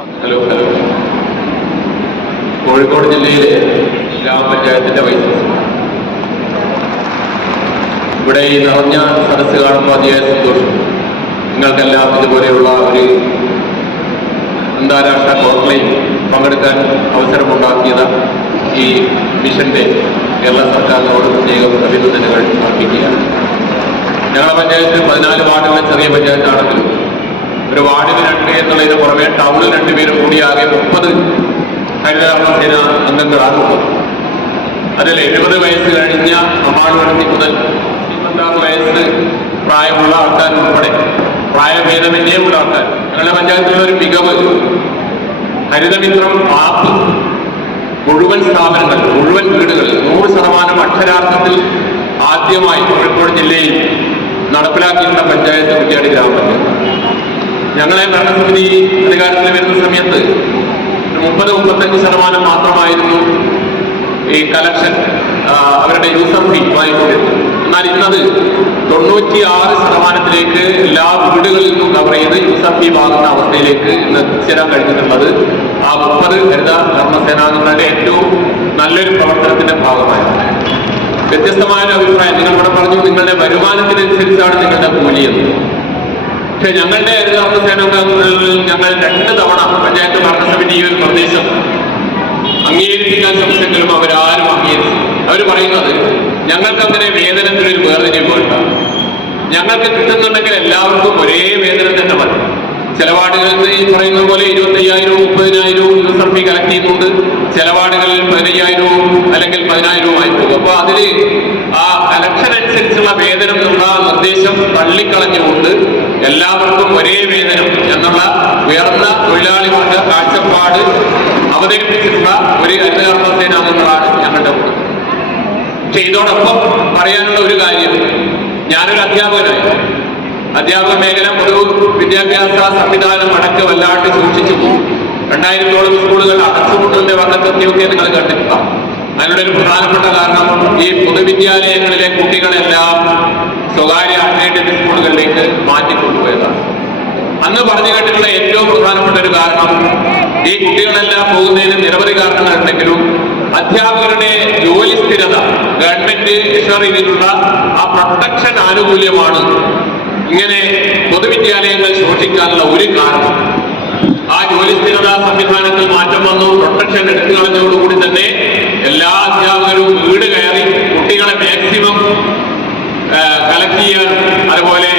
Hello. Kozhikode ജില്ലയിലെ ഗ്രാമപഞ്ചായത്തിന്റെ vice president. ഇവിടെ ഈ നിറഞ്ഞ സദസ്സ് കാണുമ്പോൾ അതിയായ സന്തോഷം. നിങ്ങൾക്കെല്ലാം ഇതുപോലെയുള്ള ഒരു അന്താരാഷ്ട്ര കോൺക്ലേവ് പങ്കെടുക്കാൻ അവസരമുണ്ടാക്കിയത് ഈ മിഷന്റെ കേരള സർക്കാരിനോട് പ്രത്യേകം അഭിനന്ദനങ്ങൾ അർപ്പിക്കുകയാണ്. ഞങ്ങളുടെ പഞ്ചായത്ത് 14 വാർഡുകളിലെ ചെറിയ പഞ്ചായത്താണെങ്കിലും ഒരു വാർഡിന് 2 എന്നുള്ളതിന് പുറമെ ടൗണിൽ 2 പേരും കൂടിയാകെ 30 ഹരിതകർമ്മസേന അംഗങ്ങളാണുള്ളത്. അതിൽ 70 വയസ്സ് കഴിഞ്ഞ അമ്മാളുവഴി മുതൽ 56 വയസ്സ് പ്രായമുള്ള ആൾക്കാർ ഉൾപ്പെടെ പ്രായഭേദമന്യേയുള്ള ആൾക്കാർ. ഞങ്ങളുടെ പഞ്ചായത്തിലുള്ള ഒരു മികവ് ഹരിതമിത്രം ആപ്പ് മുഴുവൻ സ്ഥാപനങ്ങൾ, മുഴുവൻ വീടുകളിൽ 100% അക്ഷരാർത്ഥത്തിൽ ആദ്യമായി കോഴിക്കോട് ജില്ലയിൽ നടപ്പിലാക്കിയിട്ടുള്ള പഞ്ചായത്ത് കുറ്റ്യാടി ഗ്രാമപഞ്ചായത്ത്. ഞങ്ങളെ ഭരണസമിതി അധികാരത്തിൽ വരുന്ന സമയത്ത് 30-35% മാത്രമായിരുന്നു ഈ കലക്ഷൻ അവരുടെ യൂസർ ഫീ വാങ്ങിക്കൊണ്ടിരുന്നത്. എന്നാൽ ഇന്നത് 96% എല്ലാ വീടുകളിൽ നിന്നും കവർ ചെയ്ത് യൂസർ ഫീ വാങ്ങുന്ന അവസ്ഥയിലേക്ക് ഇന്ന് എത്തിച്ചേരാൻ കഴിഞ്ഞിട്ടുള്ളത് ആ 30 ഹരിത കർമ്മസേനാംഗങ്ങളുടെ ഏറ്റവും നല്ലൊരു പ്രവർത്തനത്തിന്റെ ഭാഗമായിരുന്നു. വ്യത്യസ്തമായ ഒരു അഭിപ്രായം നിങ്ങൾ ഇവിടെ പറഞ്ഞു, നിങ്ങളുടെ വരുമാനത്തിനനുസരിച്ചാണ് നിങ്ങളുടെ കൂലിയെന്ന്. പക്ഷെ ഞങ്ങളുടെ ഹരിത കർമ്മസേനാംഗങ്ങളിൽ ഞങ്ങൾ 2 തവണ പഞ്ചായത്ത് ഭരണസമിതി ഈ ഒരു നിർദ്ദേശം അംഗീകരിപ്പിക്കാൻ ശ്രമിച്ചെങ്കിലും അവരാരും അംഗീകരിച്ചു. അവർ പറയുന്നത് ഞങ്ങൾക്ക് അങ്ങനെ വേതനത്തിനൊരു വേർതിരിവ് വേണ്ട, ഞങ്ങൾക്ക് കിട്ടുന്നുണ്ടെങ്കിൽ എല്ലാവർക്കും ഒരേ വേതനം തന്നെ മതി. ചില വാർഡുകളിൽ ഈ പറയുന്ന പോലെ 25,000-വും 30,000-വും യൂസർ ഫീ കളക്ട് ചെയ്യുന്നുണ്ട്. ചില വാർഡുകളിൽ 15,000-വും അല്ലെങ്കിൽ 10,000-വും ആയി പോകും. അപ്പോൾ അതിൽ ആ കലക്ഷൻ അനുസരിച്ചുള്ള വേതനം എന്നുള്ള നിർദ്ദേശം തള്ളിക്കളഞ്ഞുകൊണ്ട് എല്ലാവർക്കും ഒരേ വേതനം എന്നുള്ള ഉയർന്ന തൊഴിലാളി വർഗ കാഴ്ചപ്പാട് അവതരിപ്പിച്ചിട്ടുള്ള ഒരു ഹരിതകർമ്മസേനാംഗങ്ങളാണ് ഞങ്ങളുടെ കൂടെ. പക്ഷെ ഇതോടൊപ്പം പറയാനുള്ള ഒരു കാര്യം, ഞാനൊരു അധ്യാപകനായി അധ്യാപക മേഖല പൊതു വിദ്യാഭ്യാസ സംവിധാനം അടക്കം വല്ലാണ്ട് സൂക്ഷിച്ചു പോകും. 2000-ഓളം സ്കൂളുകൾ അടച്ചുപൂട്ടലിന്റെ വക്കത്തെത്തിയൊക്കെ നിങ്ങൾ കണ്ടിട്ടുള്ള. അതിനുള്ള ഒരു പ്രധാനപ്പെട്ട കാരണം ഈ പൊതുവിദ്യാലയങ്ങളിലെ കുട്ടികളെല്ലാം സ്വകാര്യ അൺഎയ്ഡഡ് സ്കൂളുകളിലേക്ക് മാറ്റിക്കൊണ്ടുപോയതാണ്. അന്ന് പറഞ്ഞു കേട്ടിട്ടുള്ള ഏറ്റവും പ്രധാനപ്പെട്ട ഒരു കാരണം, ഈ കുട്ടികളെല്ലാം പോകുന്നതിന് നിരവധി കാരണങ്ങൾ ഉണ്ടെങ്കിലും അധ്യാപകരുടെ ജോലി സ്ഥിരത, ഗവൺമെന്റ് ഇഷറിലുള്ള ആ പ്രൊട്ടക്ഷൻ ആനുകൂല്യമാണ് ഇങ്ങനെ പൊതുവിദ്യാലയങ്ങൾ ശോഷിക്കാനുള്ള ഒരു കാരണം. ആ ജോലി സ്ഥിരതാ സംവിധാനത്തിൽ മാറ്റം വന്നു. പ്രൊട്ടക്ഷൻ എടുത്തു കളഞ്ഞതോടുകൂടി തന്നെ എല്ലാ അധ്യാപകരും വീട് കയറി കുട്ടികളെ മാക്സിമം കളക്ട് ചെയ്യാൻ, അതുപോലെ